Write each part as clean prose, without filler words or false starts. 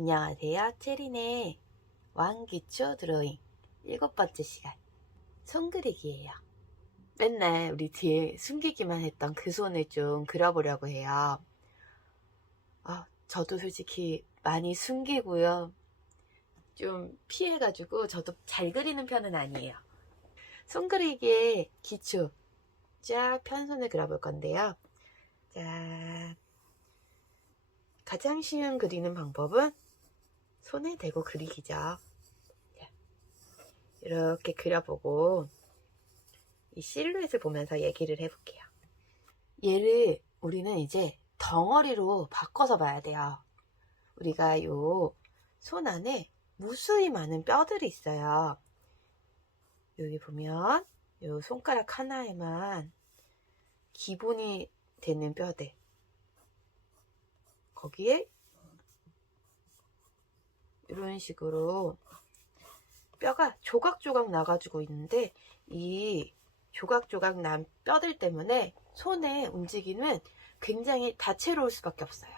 안녕하세요. 체린의 왕기초 드로잉 7번째 시간 손 그리기예요. 맨날 우리 뒤에 숨기기만 했던 그 손을 좀 그려보려고 해요. 저도 솔직히 많이 숨기고요. 좀 피해가지고 저도 잘 그리는 편은 아니에요. 손 그리기의 기초 쫙 편손을 그려볼 건데요. 자, 가장 쉬운 그리는 방법은 손에 대고 그리기죠. 이렇게 그려보고 이 실루엣을 보면서 얘기를 해볼게요. 얘를 우리는 이제 덩어리로 바꿔서 봐야 돼요. 우리가 요 손 안에 무수히 많은 뼈들이 있어요. 여기 보면 요 손가락 하나에만 기본이 되는 뼈들, 거기에 이런 식으로 뼈가 조각조각 나가지고 있는데, 이 조각조각 난 뼈들 때문에 손의 움직임은 굉장히 다채로울 수밖에 없어요.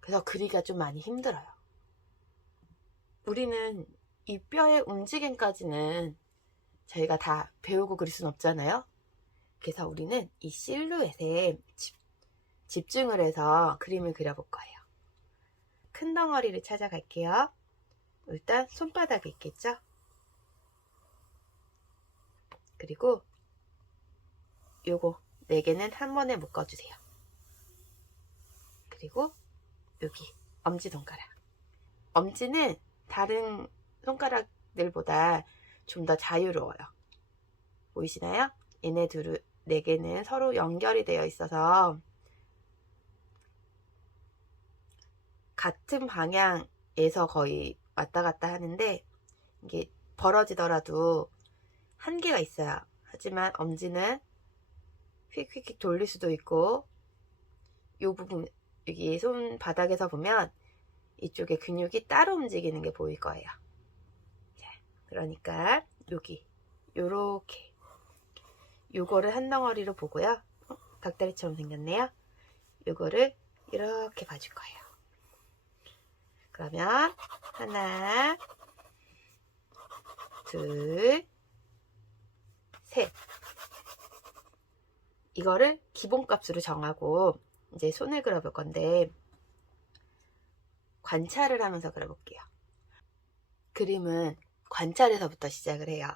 그래서 그리기가 좀 많이 힘들어요. 우리는 이 뼈의 움직임까지는 저희가 다 배우고 그릴 순 없잖아요. 그래서 우리는 이 실루엣에 집중을 해서 그림을 그려볼 거예요. 큰 덩어리를 찾아갈게요. 일단 손바닥에 있겠죠? 그리고 요거 4개는 한 번에 묶어주세요. 그리고 여기 엄지손가락. 엄지는 다른 손가락들보다 좀 더 자유로워요. 보이시나요? 얘네 4개는 서로 연결이 되어 있어서 같은 방향에서 거의 왔다 갔다 하는데, 이게 벌어지더라도 한계가 있어요. 하지만 엄지는 휙휙휙 돌릴 수도 있고, 이 부분, 여기 손바닥에서 보면 이쪽에 근육이 따로 움직이는 게 보일 거예요. 자, 그러니까 여기 요렇게 요거를 한 덩어리로 보고요. 닭다리처럼 생겼네요. 요거를 이렇게 봐줄 거예요. 그러면 하나, 둘, 셋. 이거를 기본값으로 정하고 이제 손을 그려볼 건데, 관찰을 하면서 그려볼게요. 그림은 관찰에서부터 시작을 해요.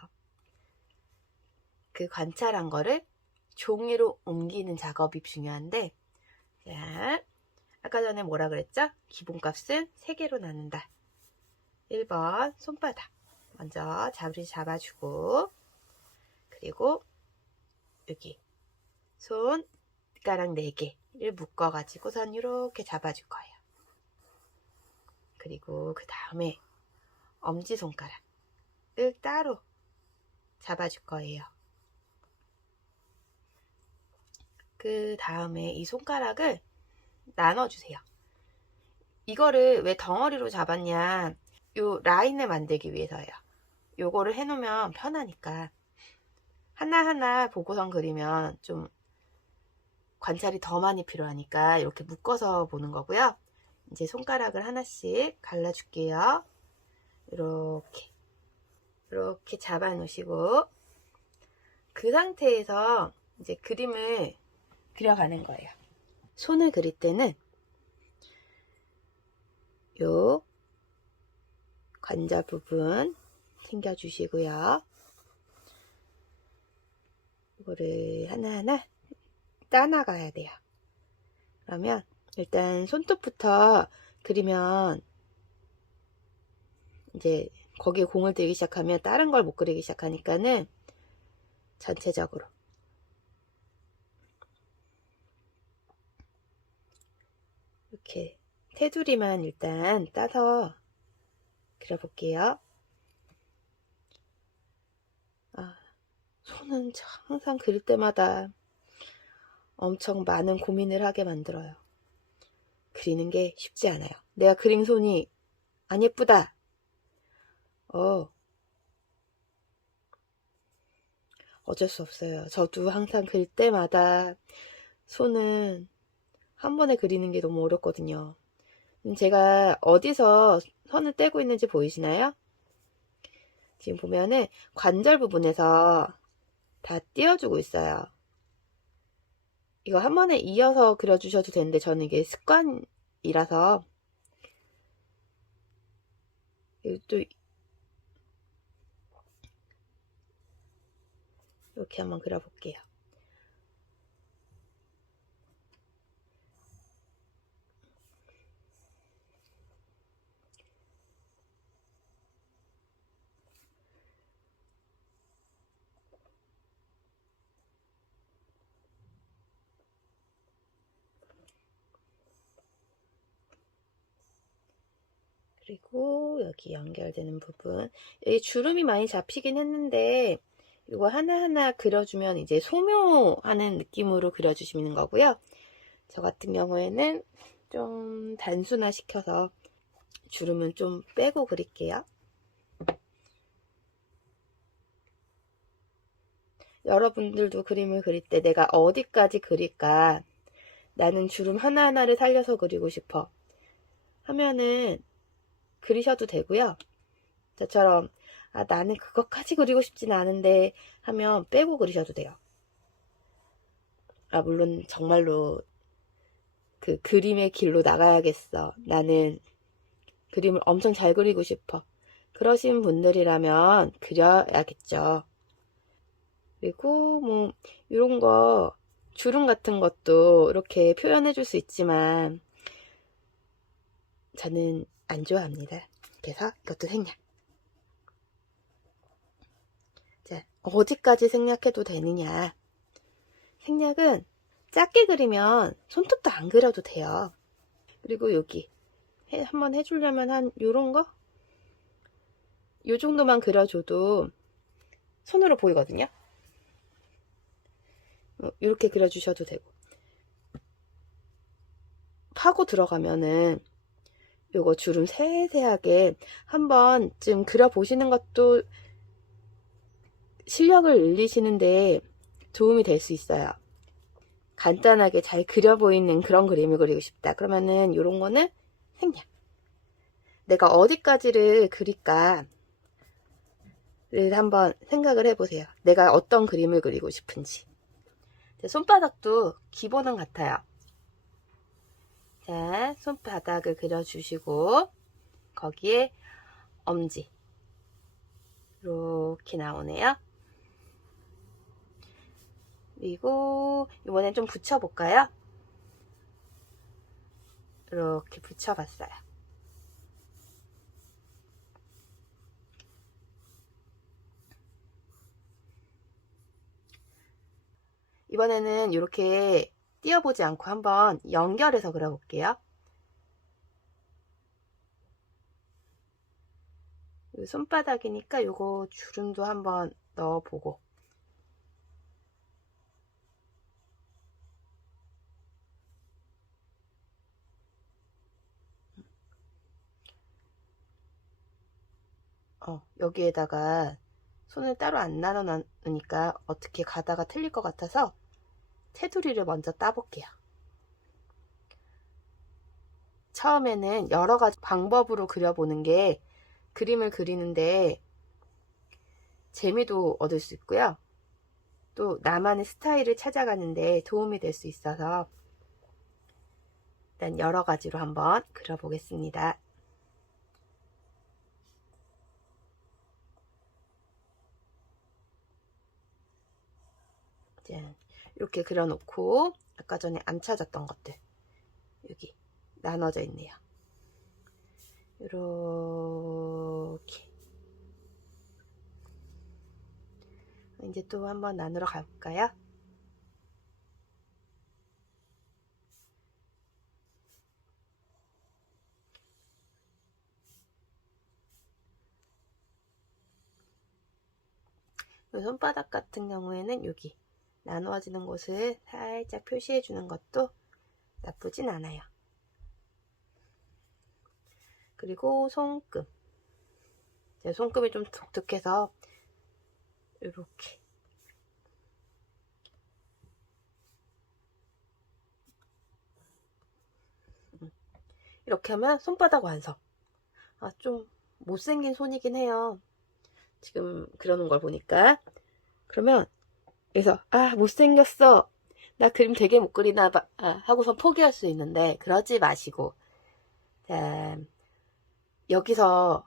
그 관찰한 거를 종이로 옮기는 작업이 중요한데, 자, 아까 전에 뭐라 그랬죠? 기본값은 3개로 나눈다. 1번 손바닥 먼저 잡아주고, 그리고 여기 손가락 4개를 묶어가지고선 이렇게 잡아줄 거예요. 그리고 그 다음에 엄지손가락을 따로 잡아줄 거예요. 그 다음에 이 손가락을 나눠주세요. 이거를 왜 덩어리로 잡았냐, 요 라인을 만들기 위해서예요. 요거를 해놓으면 편하니까. 하나하나 보고선 그리면 좀 관찰이 더 많이 필요하니까 이렇게 묶어서 보는 거고요. 이제 손가락을 하나씩 갈라줄게요. 이렇게 잡아 놓으시고, 그 상태에서 이제 그림을 그려가는 거예요. 손을 그릴 때는 요 관자 부분 챙겨주시고요. 이거를 하나하나 따나가야 돼요. 그러면 일단 손톱부터 그리면 이제 거기에 공을 들이기 시작하면 다른 걸 못 그리기 시작하니까는 전체적으로 이렇게 테두리만 일단 따서 그려볼게요. 손은 항상 그릴 때마다 엄청 많은 고민을 하게 만들어요. 그리는 게 쉽지 않아요. 내가 그린 손이 안 예쁘다. 어쩔 수 없어요. 저도 항상 그릴 때마다 손은 한 번에 그리는 게 너무 어렵거든요. 제가 어디서 선을 떼고 있는지 보이시나요? 지금 보면은 관절 부분에서 다 띄워주고 있어요. 이거 한 번에 이어서 그려주셔도 되는데 저는 이게 습관이라서 또 이렇게 한번 그려볼게요. 그리고 여기 연결되는 부분, 여기 주름이 많이 잡히긴 했는데 이거 하나하나 그려주면 이제 소묘하는 느낌으로 그려주시는 거고요. 저 같은 경우에는 좀 단순화 시켜서 주름은 좀 빼고 그릴게요. 여러분들도 그림을 그릴 때 내가 어디까지 그릴까, 나는 주름 하나하나를 살려서 그리고 싶어 하면은 그리셔도 되고요. 저처럼 나는 그것까지 그리고 싶진 않은데 하면 빼고 그리셔도 돼요. 물론 정말로 그 그림의 길로 나가야겠어, 나는 그림을 엄청 잘 그리고 싶어, 그러신 분들이라면 그려야겠죠. 그리고 뭐 이런 거 주름 같은 것도 이렇게 표현해 줄 수 있지만 저는 안 좋아합니다. 그래서 이것도 생략. 자, 어디까지 생략해도 되느냐. 생략은 작게 그리면 손톱도 안 그려도 돼요. 그리고 여기 한번 해주려면 한 요런 거? 요 정도만 그려줘도 손으로 보이거든요. 이렇게 그려주셔도 되고, 파고 들어가면은 요거 주름 세세하게 한 번쯤 그려보시는 것도 실력을 늘리시는데 도움이 될 수 있어요. 간단하게 잘 그려 보이는 그런 그림을 그리고 싶다 그러면은 요런 거는 생략. 내가 어디까지를 그릴까를 한번 생각을 해보세요. 내가 어떤 그림을 그리고 싶은지. 손바닥도 기본은 같아요. 자, 손바닥을 그려주시고 거기에 엄지 이렇게 나오네요. 그리고 이번엔 좀 붙여볼까요? 이렇게 붙여봤어요. 이번에는 이렇게 띄어보지 않고 한번 연결해서 그려볼게요. 손바닥이니까 요거 주름도 한번 넣어보고, 여기에다가 손을 따로 안 나눠 놔으니까 어떻게 가다가 틀릴 것 같아서 테두리를 먼저 따볼게요. 처음에는 여러 가지 방법으로 그려보는 게 그림을 그리는데 재미도 얻을 수 있고요. 또 나만의 스타일을 찾아가는데 도움이 될 수 있어서 일단 여러 가지로 한번 그려보겠습니다. 자, 이렇게 그려놓고 아까 전에 안 찾았던 것들 여기 나눠져 있네요. 이렇게 이제 또 한번 나누러 가볼까요? 손바닥 같은 경우에는 여기 나누어지는 곳을 살짝 표시해 주는 것도 나쁘진 않아요. 그리고 손금, 제 손금이 좀 독특해서 이렇게 이렇게 하면 손바닥 완성. 좀 못생긴 손이긴 해요. 지금 그러는 걸 보니까. 그러면 여기서 못생겼어, 나 그림 되게 못 그리나 봐, 하고선 포기할 수 있는데 그러지 마시고, 자, 여기서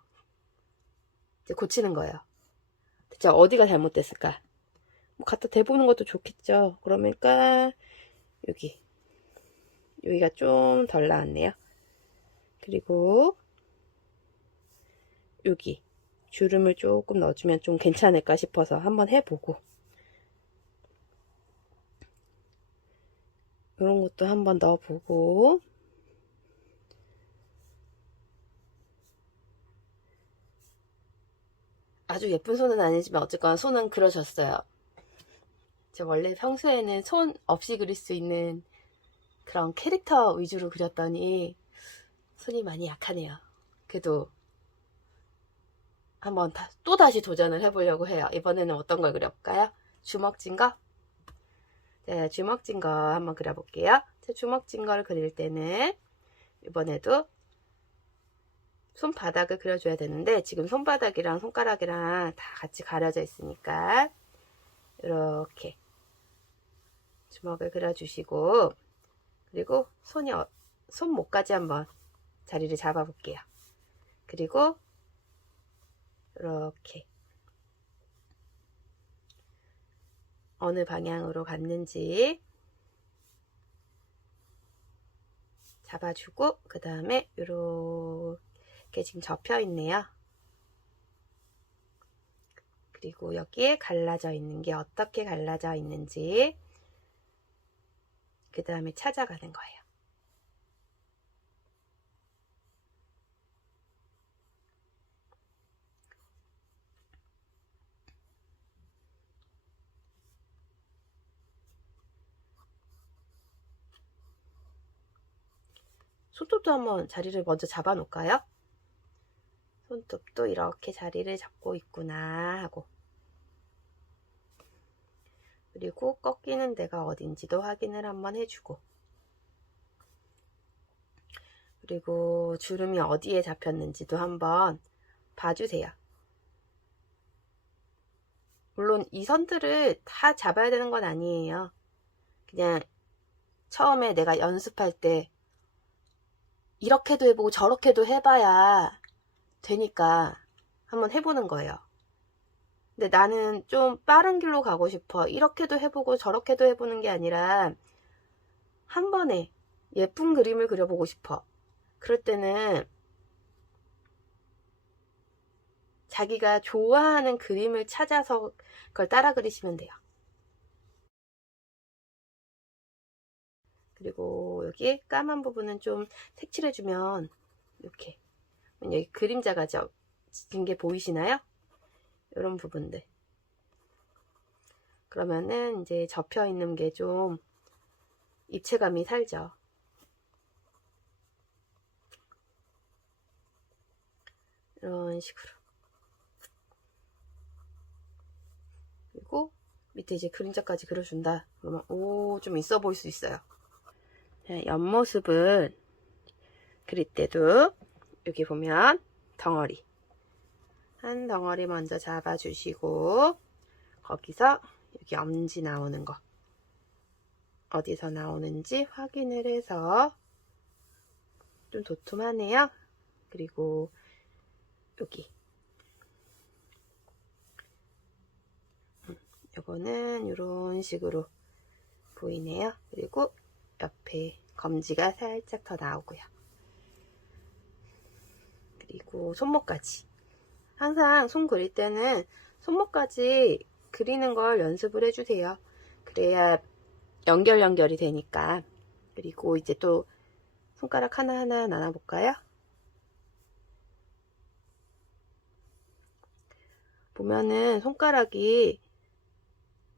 이제 고치는 거예요. 대체 어디가 잘못됐을까? 뭐 갖다 대보는 것도 좋겠죠. 그러니까 여기가 좀 덜 나왔네요. 그리고 여기 주름을 조금 넣어주면 좀 괜찮을까 싶어서 한번 해보고, 이런 것도 한번 넣어보고, 아주 예쁜 손은 아니지만 어쨌거나 손은 그려졌어요. 제가 원래 평소에는 손 없이 그릴 수 있는 그런 캐릭터 위주로 그렸더니 손이 많이 약하네요. 그래도 한번 또다시 도전을 해보려고 해요. 이번에는 어떤 걸 그려볼까요? 주먹진 거? 네, 주먹진 거 한번 그려볼게요. 주먹진 거를 그릴 때는 이번에도 손바닥을 그려줘야 되는데, 지금 손바닥이랑 손가락이랑 다 같이 가려져 있으니까 이렇게 주먹을 그려주시고, 그리고 손목까지 한번 자리를 잡아 볼게요. 그리고 이렇게 어느 방향으로 갔는지 잡아주고, 그 다음에 이렇게 지금 접혀 있네요. 그리고 여기에 갈라져 있는 게 어떻게 갈라져 있는지 그 다음에 찾아가는 거예요. 손톱도 한번 자리를 먼저 잡아 놓을까요? 손톱도 이렇게 자리를 잡고 있구나 하고, 그리고 꺾이는 데가 어딘지도 확인을 한번 해주고, 그리고 주름이 어디에 잡혔는지도 한번 봐주세요. 물론 이 선들을 다 잡아야 되는 건 아니에요. 그냥 처음에 내가 연습할 때 이렇게도 해보고 저렇게도 해봐야 되니까 한번 해보는 거예요. 근데 나는 좀 빠른 길로 가고 싶어. 이렇게도 해보고 저렇게도 해보는 게 아니라 한 번에 예쁜 그림을 그려보고 싶어. 그럴 때는 자기가 좋아하는 그림을 찾아서 그걸 따라 그리시면 돼요. 그리고 여기 까만 부분은 좀 색칠해주면 이렇게, 여기 그림자가 진 게 보이시나요? 이런 부분들. 그러면은 이제 접혀 있는 게 좀 입체감이 살죠. 이런 식으로. 그리고 밑에 이제 그림자까지 그려준다. 그러면 좀 있어 보일 수 있어요. 옆모습은 그릴 때도 여기 보면 덩어리, 한 덩어리 먼저 잡아주시고, 거기서 여기 엄지 나오는 거 어디서 나오는지 확인을 해서, 좀 도톰하네요. 그리고 여기 요거는 이런 식으로 보이네요. 그리고 옆에 검지가 살짝 더 나오고요. 그리고 손목까지, 항상 손 그릴 때는 손목까지 그리는 걸 연습을 해주세요. 그래야 연결이 되니까. 그리고 이제 또 손가락 하나하나 나눠볼까요? 보면은 손가락이,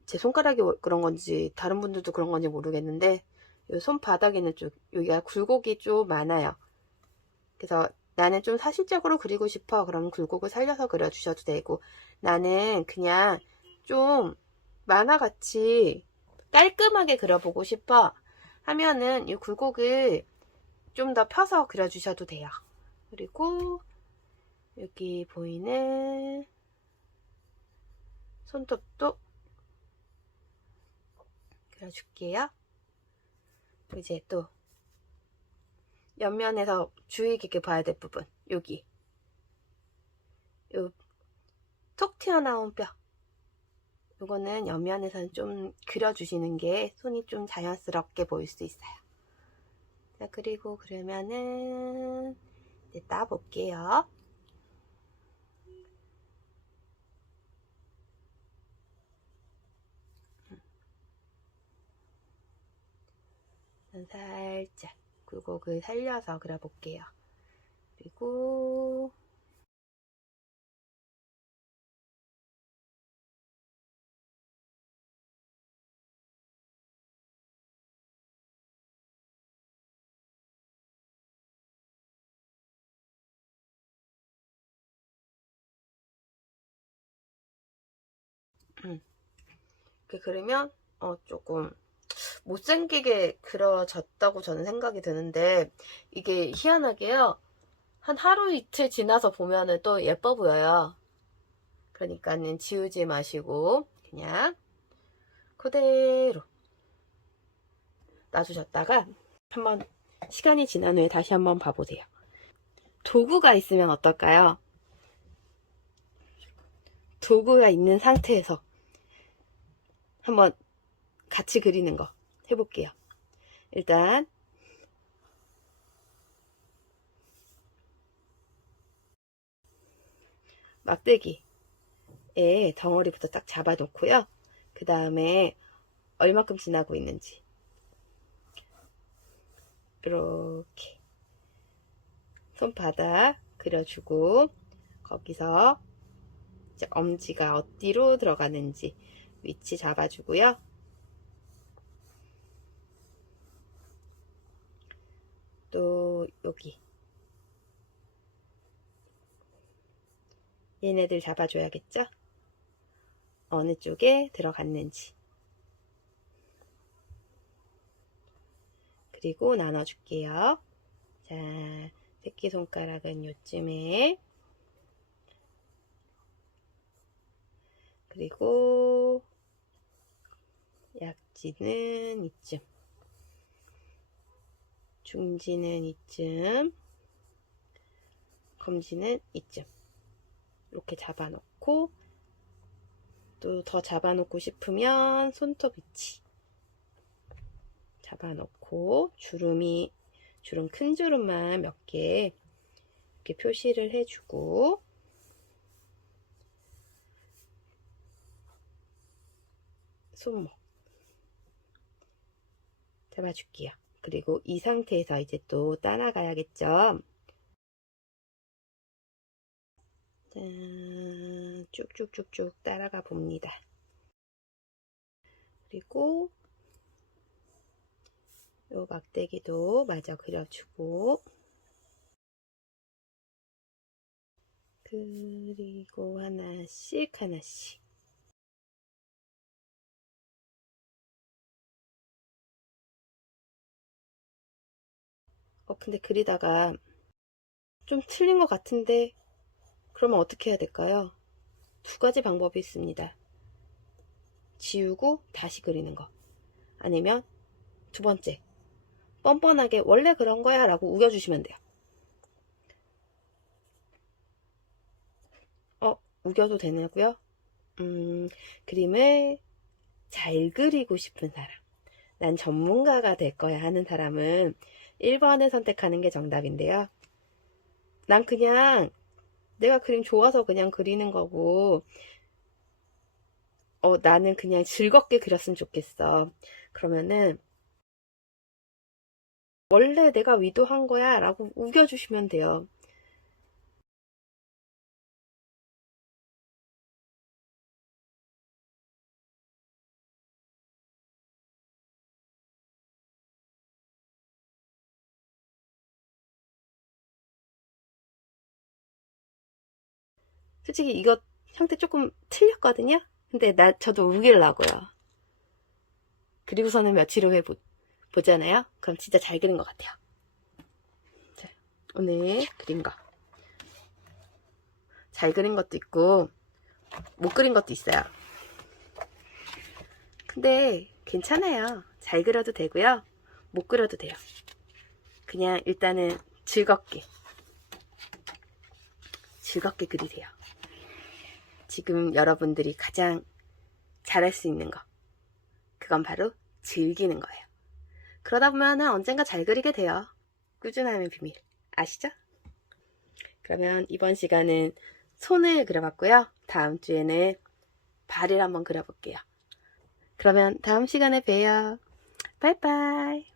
제 손가락이 그런 건지 다른 분들도 그런 건지 모르겠는데, 이 손바닥에는 좀 여기가 굴곡이 좀 많아요. 그래서 나는 좀 사실적으로 그리고 싶어, 그럼 굴곡을 살려서 그려주셔도 되고, 나는 그냥 좀 만화같이 깔끔하게 그려보고 싶어 하면은 이 굴곡을 좀 더 펴서 그려주셔도 돼요. 그리고 여기 보이는 손톱도 그려줄게요. 이제 또 옆면에서 주의 깊게 봐야 될 부분, 여기 요 톡 튀어나온 뼈, 요거는 옆면에서는 좀 그려주시는 게 손이 좀 자연스럽게 보일 수 있어요. 자, 그리고 그러면은 이제 따볼게요. 살짝 굴곡을 살려서 그려볼게요. 그리고 이렇게 그리면 조금 못생기게 그려졌다고 저는 생각이 드는데, 이게 희한하게요, 한 하루 이틀 지나서 보면은 또 예뻐 보여요. 그러니까는 지우지 마시고 그냥 그대로 놔두셨다가 한번 시간이 지난 후에 다시 한번 봐보세요. 도구가 있으면 어떨까요? 도구가 있는 상태에서 한번 같이 그리는 거 해볼게요. 일단 막대기에 덩어리부터 딱 잡아 놓고요. 그 다음에 얼마큼 지나고 있는지 이렇게 손바닥 그려주고, 거기서 이제 엄지가 어디로 들어가는지 위치 잡아주고요. 또 여기 얘네들 잡아줘야겠죠? 어느 쪽에 들어갔는지. 그리고 나눠줄게요. 자, 새끼손가락은 요쯤에, 그리고 약지는 이쯤, 중지는 이쯤, 검지는 이쯤. 이렇게 잡아놓고, 또 더 잡아놓고 싶으면 손톱 위치 잡아놓고, 주름 큰 주름만 몇 개 이렇게 표시를 해주고, 손목 잡아줄게요. 그리고 이 상태에서 이제 또 따라가야겠죠. 짠, 쭉쭉쭉쭉 따라가 봅니다. 그리고 요 막대기도 마저 그려주고, 그리고 하나씩 하나씩. 근데 그리다가 좀 틀린 것 같은데, 그러면 어떻게 해야 될까요? 두 가지 방법이 있습니다. 지우고 다시 그리는 거, 아니면 두 번째, 뻔뻔하게 원래 그런 거야 라고 우겨주시면 돼요. 우겨도 되냐고요? 그림을 잘 그리고 싶은 사람, 난 전문가가 될 거야 하는 사람은 1번을 선택하는 게 정답인데요. 난 그냥 내가 그림 좋아서 그냥 그리는 거고, 나는 그냥 즐겁게 그렸으면 좋겠어. 그러면은 원래 내가 의도한 거야 라고 우겨주시면 돼요. 솔직히 이거 형태 조금 틀렸거든요. 근데 저도 우기려고요. 그리고서는 며칠 후에 보잖아요. 그럼 진짜 잘 그린 것 같아요. 오늘 그린 거. 잘 그린 것도 있고 못 그린 것도 있어요. 근데 괜찮아요. 잘 그려도 되고요. 못 그려도 돼요. 그냥 일단은 즐겁게 그리세요. 지금 여러분들이 가장 잘할 수 있는 거, 그건 바로 즐기는 거예요. 그러다 보면 언젠가 잘 그리게 돼요. 꾸준함의 비밀 아시죠? 그러면 이번 시간은 손을 그려봤고요. 다음 주에는 발을 한번 그려볼게요. 그러면 다음 시간에 봬요. 바이바이.